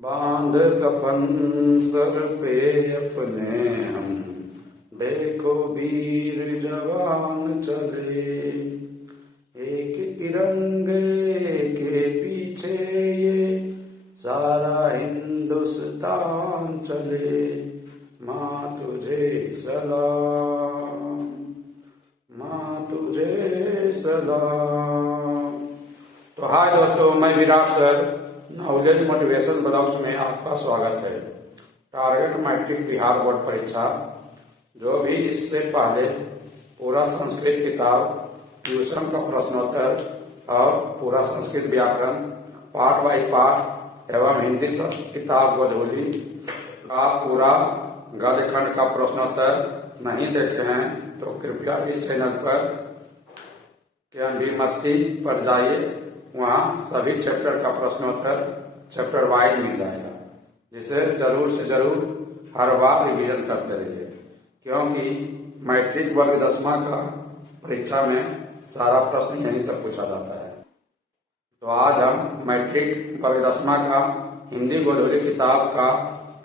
बांध कफन सर पे अपने हम, देखो वीर जवान चले। एक तिरंगे के पीछे ये सारा हिंदुस्तान चले। माँ तुझे सलाम, माँ तुझे सलाम। तो हाय दोस्तों, मैं Virat sir knowledge motivation blogs में आपका स्वागत है। टारगेट मैट्रिक बिहार बोर्ड परीक्षा जो भी इससे पहले पूरा संस्कृत किताब, ट्यूशन का प्रश्नोत्तर और पूरा संस्कृत व्याकरण पाठ बाई पाठ एवं हिंदी संस्कृत किताब गोधूली का पूरा गद्यखंड का प्रश्नोत्तर नहीं देखे हैं तो कृपया इस चैनल पर ज्ञान मस्ती पर जाइए। वहाँ सभी चैप्टर का प्रश्नोत्तर चैप्टर वाइज मिल जाएगा, जिसे जरूर से जरूर हर बार रिवीजन करते रहिए, क्योंकि मैट्रिक वर्ग 10वां का परीक्षा में सारा प्रश्न यहीं से पूछा जाता है। तो आज हम मैट्रिक वर्ग 10वां का हिंदी गोधूली किताब का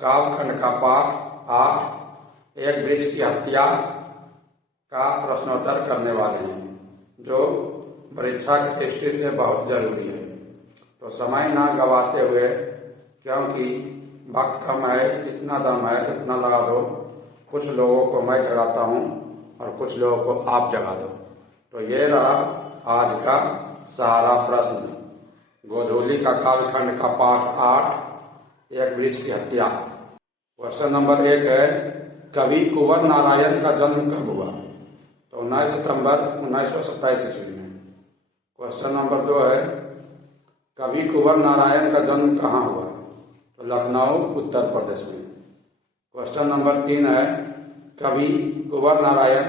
काव्यखंड का पाठ 8 एक वृक्ष की हत्या का प्रश्नोत्तर करने वाले हैं, जो परीक्षा की दृष्टि से बहुत जरूरी है। तो समय ना गवाते हुए, क्योंकि वक्त कम है, जितना दम है उतना लगा दो। कुछ लोगों को मैं जगाता हूँ और कुछ लोगों को आप जगा दो। तो ये रहा आज का सारा प्रश्न, गोधूली का काव्यखंड का पाठ 8 एक वृक्ष की हत्या। क्वेश्चन नंबर 1 है, कवि कुंवर नारायण का जन्म कब हुआ? तो 19 सितंबर 1927 ईस्वी में। क्वेश्चन नंबर 2 है, कवि कुंवर नारायण का जन्म कहाँ हुआ? तो लखनऊ उत्तर प्रदेश में। क्वेश्चन नंबर 3 है, कवि कुंवर नारायण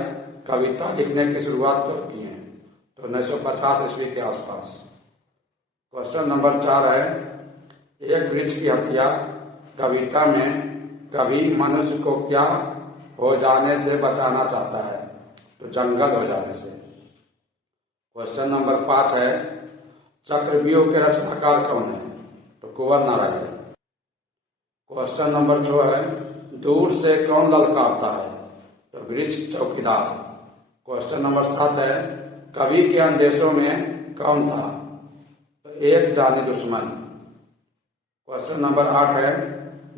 कविता लिखने की शुरुआत कब की है? तो 1950 ईस्वी के आसपास। क्वेश्चन नंबर 4 है, एक वृक्ष की हत्या कविता में कवि मनुष्य को क्या हो जाने से बचाना चाहता है? तो जंगल हो जाने से। क्वेश्चन नंबर 5 है, चक्रव्यूह के रचनाकार कौन है? तो कुंवर नारायण। क्वेश्चन नंबर 6 है, दूर से कौन ललकारता है? तो वृक्ष चौकीदार। क्वेश्चन नंबर 7 है, कवि के अंदेशों में कौन था? तो एक जानी दुश्मन। क्वेश्चन नंबर 8 है,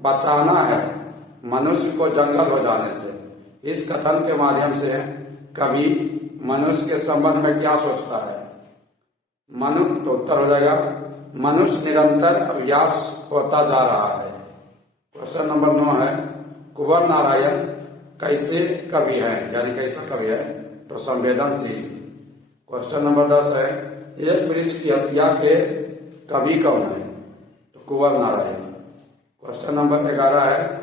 बचाना है मनुष्य को जंगल हो जाने से। इस कथन के माध्यम से कवि मनुष्य के संबंध में क्या सोचता है? मनुष्य, तो उत्तर हो जाएगा मनुष्य निरंतर अभ्यास होता जा रहा है। क्वेश्चन नंबर 9 है, कुंवर नारायण कैसे कवि है, यानी कैसा कवि है? तो संवेदनशील। क्वेश्चन नंबर 10 है, एक वृक्ष की हत्या के कवि कौन है? तो कुंवर नारायण। क्वेश्चन नंबर 11 है,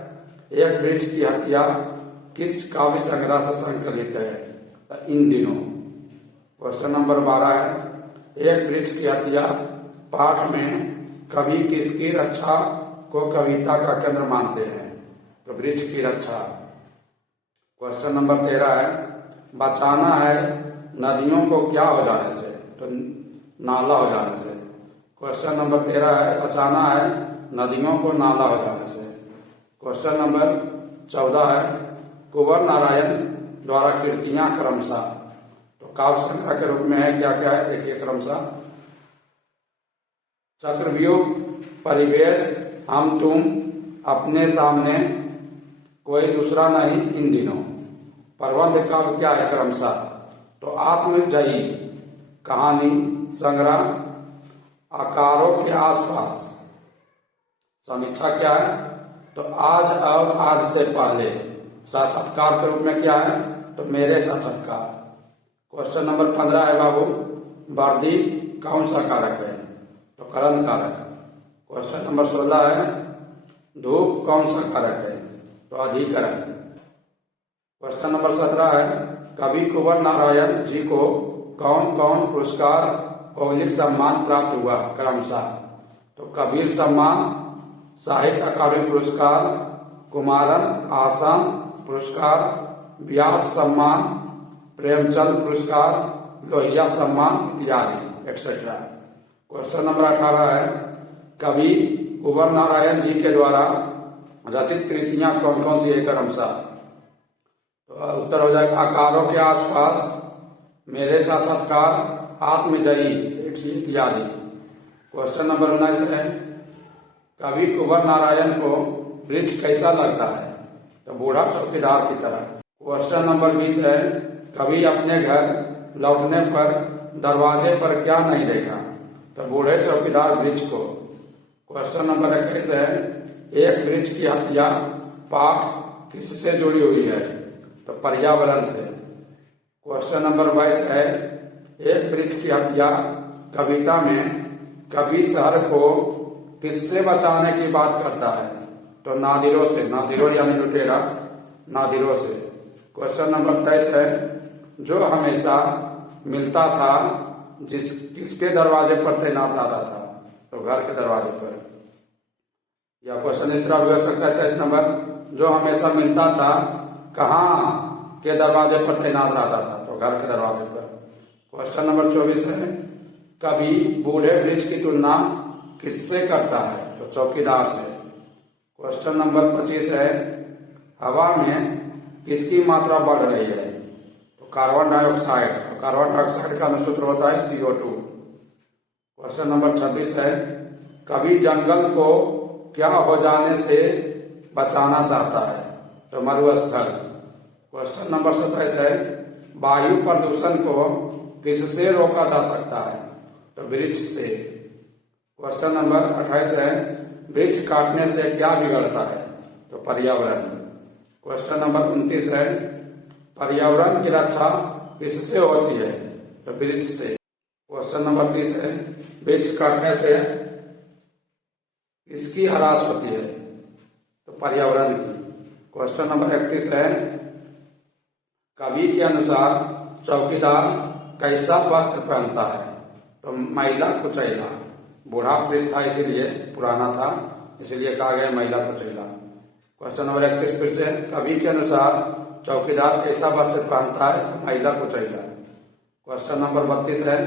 एक वृक्ष की हत्या किस काव्य संग्रह से संकलित है? इन दिनों। क्वेश्चन नंबर 12 है, एक वृक्ष की हत्या पाठ में कवि किसकी रक्षा को कविता का केंद्र मानते हैं? तो वृक्ष की रक्षा। क्वेश्चन नंबर 13 है, बचाना है नदियों को क्या हो जाने से? तो नाला हो जाने से। क्वेश्चन नंबर 13 है, बचाना है नदियों को नाला हो जाने से। क्वेश्चन नंबर 14 है, कुंवर नारायण द्वारा कृतियां क्रमशः, तो काव्य संग्रह के रूप में है क्या क्या है? देखिए क्रमशः, चक्रव्यूह, परिवेश, हम तुम, अपने सामने, कोई दूसरा नहीं, इन दिनों। प्रबंध काव्य क्या है क्रमशः? तो आत्मजयी, कहानी, संग्रह, आकारों के आसपास। समीक्षा क्या है? तो आज और आज से पहले। साक्षात्कार के रूप में क्या है? तो मेरे साक्षात्कार। क्वेश्चन नंबर 15 है, बाबू वर्दी कौन सा कारक है? तो करण कारक। क्वेश्चन नंबर 16 है, धूप कौन सा कारक है? तो अधिकरण। क्वेश्चन नंबर 17 है, कवि कुंवर नारायण जी को कौन कौन पुरस्कार पब्लिक सम्मान प्राप्त हुआ क्रमशः? तो कबीर सम्मान, साहित्य अकादमी पुरस्कार, कुमारन आसान पुरस्कार, व्यास सम्मान, प्रेमचंद पुरस्कार, लोहिया सम्मान इत्यादि एक्सेट्रा। क्वेश्चन नंबर 18 है, कवि कुंवर नारायण जी के द्वारा रचित कृतियां कौन कौन सी है क्रमशः? तो उत्तर हो जाएगा आकारों के आसपास, मेरे साक्षात्कार, आत्मजयी इत्यादि। क्वेश्चन नंबर 19 है कवि कुंवर नारायण को वृक्ष कैसा लगता है? तो बूढ़ा चौकीदार की तरह। क्वेश्चन नंबर 20 है कवि अपने घर लौटने पर दरवाजे पर क्या नहीं देखा? तो बूढ़े चौकीदार वृक्ष को। क्वेश्चन नंबर 21 है एक वृक्ष की हत्या पाठ किससे जुड़ी हुई है? तो पर्यावरण से। क्वेश्चन नंबर 22 है एक वृक्ष की हत्या कविता में कवि शहर को किससे बचाने की बात करता है? तो नादिरों से, नादिरों यानी लुटेरा, नादिरों से। क्वेश्चन नंबर 23 है जो हमेशा मिलता था किसके दरवाजे पर तैनात रहता था? तो घर के दरवाजे पर। या क्वेश्चन इस तरह भी हो सकता है 23 नंबर जो हमेशा मिलता था कहाँ के दरवाजे पर तैनात रहता था? तो घर के दरवाजे पर। क्वेश्चन नंबर 24 है कवि बूढ़े वृक्ष की तुलना किससे करता है? तो चौकीदार से। क्वेश्चन नंबर 25 है हवा में किसकी मात्रा बढ़ रही है? तो कार्बन डाइऑक्साइड, और कार्बन डाइऑक्साइड का अनुसूत्र होता है CO2। क्वेश्चन नंबर 26 है कवि जंगल को क्या हो जाने से बचाना चाहता है? तो मरुस्थल। क्वेश्चन नंबर 27 है वायु प्रदूषण को किससे रोका जा सकता है? तो वृक्ष से। क्वेश्चन नंबर 28 है वृक्ष काटने से क्या बिगड़ता है? तो पर्यावरण। क्वेश्चन नंबर 29 है पर्यावरण की रक्षा किससे होती है? तो वृक्ष से। क्वेश्चन नंबर 30 है वृक्ष काटने से किसकी ह्रास होती है? तो पर्यावरण की। क्वेश्चन नंबर 31 है कवि के अनुसार चौकीदार कैसा वस्त्र पहनता है? तो महिला कुचैला। बूढ़ा वृक्ष था इसीलिए, पुराना था इसीलिए कहा गया महिला कुचैला। क्वेश्चन नंबर 31 फिर से कवि के अनुसार चौकीदार कैसा वस्त्र पहनता है? तो महिला कुचैला। क्वेश्चन नंबर 32 है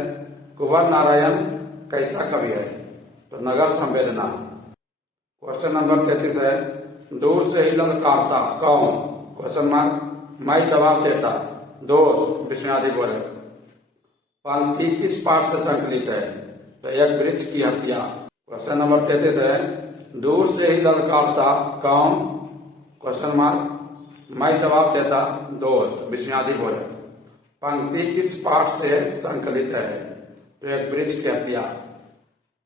कुंवर नारायण कैसा कवि है? तो नगर संवेदना। क्वेश्चन नंबर 33 है दूर से ही ललकारता कौन? Question mark. मैं जवाब देता दोस्त विस्मयादि बोले। पंक्ति किस पाठ से संकलित है? तो एक वृक्ष की हत्या। क्वेश्चन नंबर 33 है दूर से ही ललकारता कौन? Question mark. मैं जवाब देता दोस्त विस्मयादि बोले। पंक्ति किस पाठ से संकलित है? तो एक वृक्ष की हत्या।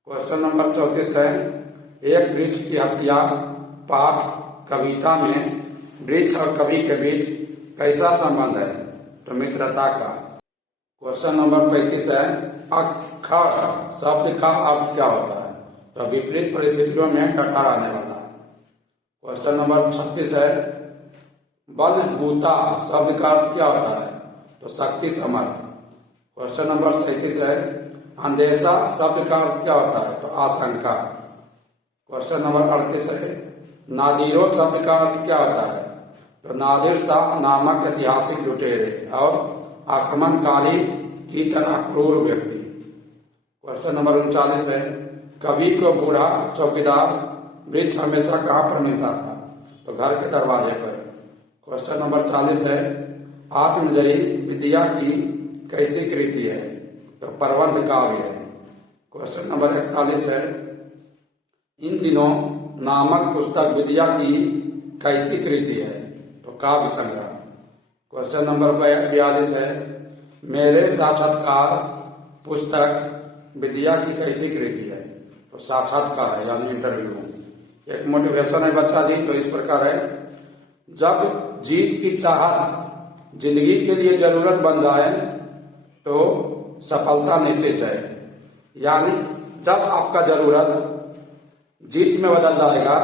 क्वेश्चन नंबर 34 है एक वृक्ष की हत्या पाठ कविता में वृक्ष और कवि के बीच कैसा संबंध है? तो मित्रता का। क्वेश्चन नंबर 35 है अक्षर शब्द का अर्थ क्या होता है? तो विपरीत परिस्थितियों में डटा रहने वाला। क्वेश्चन नंबर 36 है बलबूता शब्द का अर्थ क्या होता है? तो शक्ति समर्थ। क्वेश्चन नंबर 37 है अंदेशा शब्द का अर्थ क्या होता है? तो आशंका। क्वेश्चन नंबर 38 है नादिरों शब्द का अर्थ क्या होता है? तो नादिर शाह नामक ऐतिहासिक लुटेरे और आक्रमणकारी की तरह क्रूर व्यक्ति। क्वेश्चन नंबर 39 है कवि को बूढ़ा चौकीदार वृक्ष हमेशा कहाँ पर मिलता था? तो घर के दरवाजे पर। क्वेश्चन नंबर 40 है आत्मजयी विद्या की कैसी कृति है? तो प्रबंध काव्य है। क्वेश्चन नंबर 41 है इन दिनों नामक पुस्तक विद्या की कैसी कृति है? तो काव्य संग्रह। क्वेश्चन नंबर 42 है मेरे साक्षात्कार पुस्तक विद्या की कैसी कृति है? तो साक्षात्कार है यानी इंटरव्यू। एक मोटिवेशन है बच्चा जी तो इस प्रकार है जब जीत की चाहत जिंदगी के लिए जरूरत बन जाए तो सफलता निश्चित है। यानी जब आपका जरूरत जीत में बदल जाएगा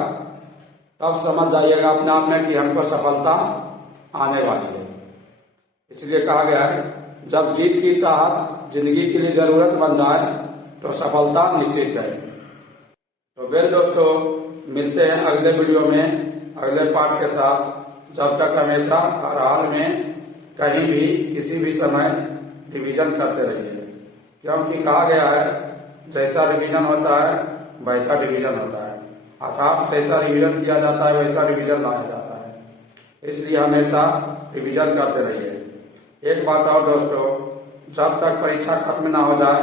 तब समझ जाइएगा अपने आप में कि हमको सफलता आने वाली है। इसलिए कहा गया है जब जीत की चाहत जिंदगी के लिए जरूरत बन जाए तो सफलता निश्चित है। तो वेल दोस्तों मिलते हैं अगले वीडियो में अगले पार्ट के साथ। जब तक हमेशा हर हाल में कहीं भी किसी भी समय रिवीजन करते रहिए, क्योंकि कहा गया है जैसा रिवीजन होता है वैसा डिवीजन होता है। अर्थात जैसा रिवीजन किया जाता है वैसा रिवीजन लाया जाता है। इसलिए हमेशा रिवीजन करते रहिए। एक बात और दोस्तों, जब तक परीक्षा खत्म ना हो जाए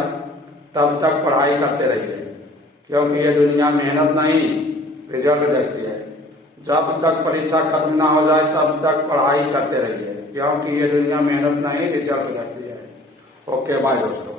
तब तक पढ़ाई करते रहिए, क्योंकि ये दुनिया मेहनत नहीं रिजल्ट देखती है। जब तक परीक्षा खत्म ना हो जाए तब तक पढ़ाई करते रहिए, क्योंकि ये दुनिया मेहनत नहीं रिजल्ट देखती है। ओके बाय दोस्तों।